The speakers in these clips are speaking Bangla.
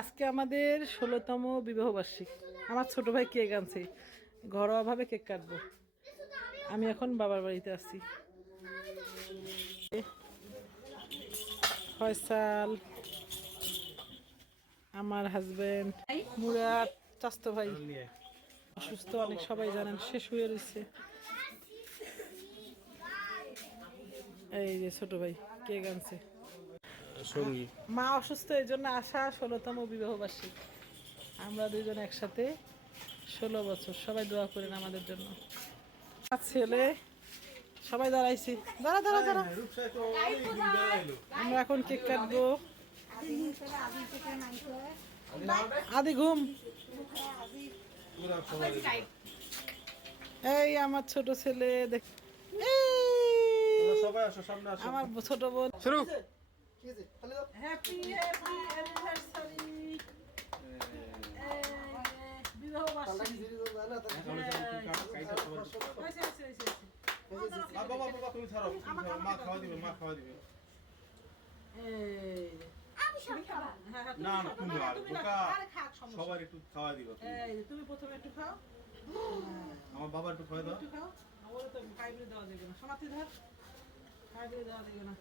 আজকে আমাদের ষোলোতম বিবাহবার্ষিক আমার ছোট ভাই কেক আনছে। ঘরোয়াভাবে কেক কাটবো। আমি এখন বাবার বাড়িতে আছি। ফয়সাল, আমার হাজব্যান্ড মুরাদ, চাস্তো ভাই। অসুস্থ অনেক সবাই জানেন সে শুয়ে রয়েছে। এই যে ছোট ভাই, কেক আনছে। সঙ্গী। মা অসুস্থ এই জন্য আসা ষোলোতম বিবাহবার্ষিক। আমরা দুজন একসাথে ষোলো বছর। সবাই দোয়া করেন আমাদের জন্য। ছেলে সবাই দাঁড়াইছি। দাঁড়া দাঁড়া দাঁড়া। আমরা এখন কেক কাটবো। আদি ঘুম। এই আমার ছোট ছেলে দেখ আমার ছোট বোন শুরু। হ্যাপি হ্যাপি অ্যানিভার্সারি বিবাহ বার্ষিকী হয়েছে, হয়েছে, হয়েছে, হয়েছে। বাবা বাবা তুমি ছাড়ো মা খাওয়া দিবে মা খাওয়া দিবে হ্যাঁ, হ্যাঁ, তুমি না না তুমি আর বোকা রাখো, আরে খাক, সমস্যা সবার একটু খাওয়া দিবে তুমি। প্রথমে একটু খাও আমার বাবা একটু খাওয়া দাও একটু খাও ওরা তো কাইবরে দেওয়া যাবে না সমাপ্তি ধর কাইবরে দেওয়া যাবে না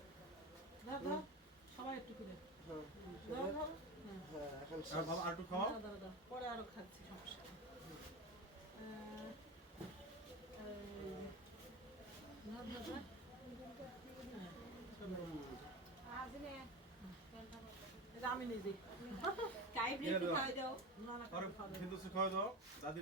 ধর ধর সবাই একটু করে হ্যাঁ। পরে আরও খাচ্ছি সমস্যা। হ্যাঁ, আমি নিজে দিয়ে দাও। না দাও দাদি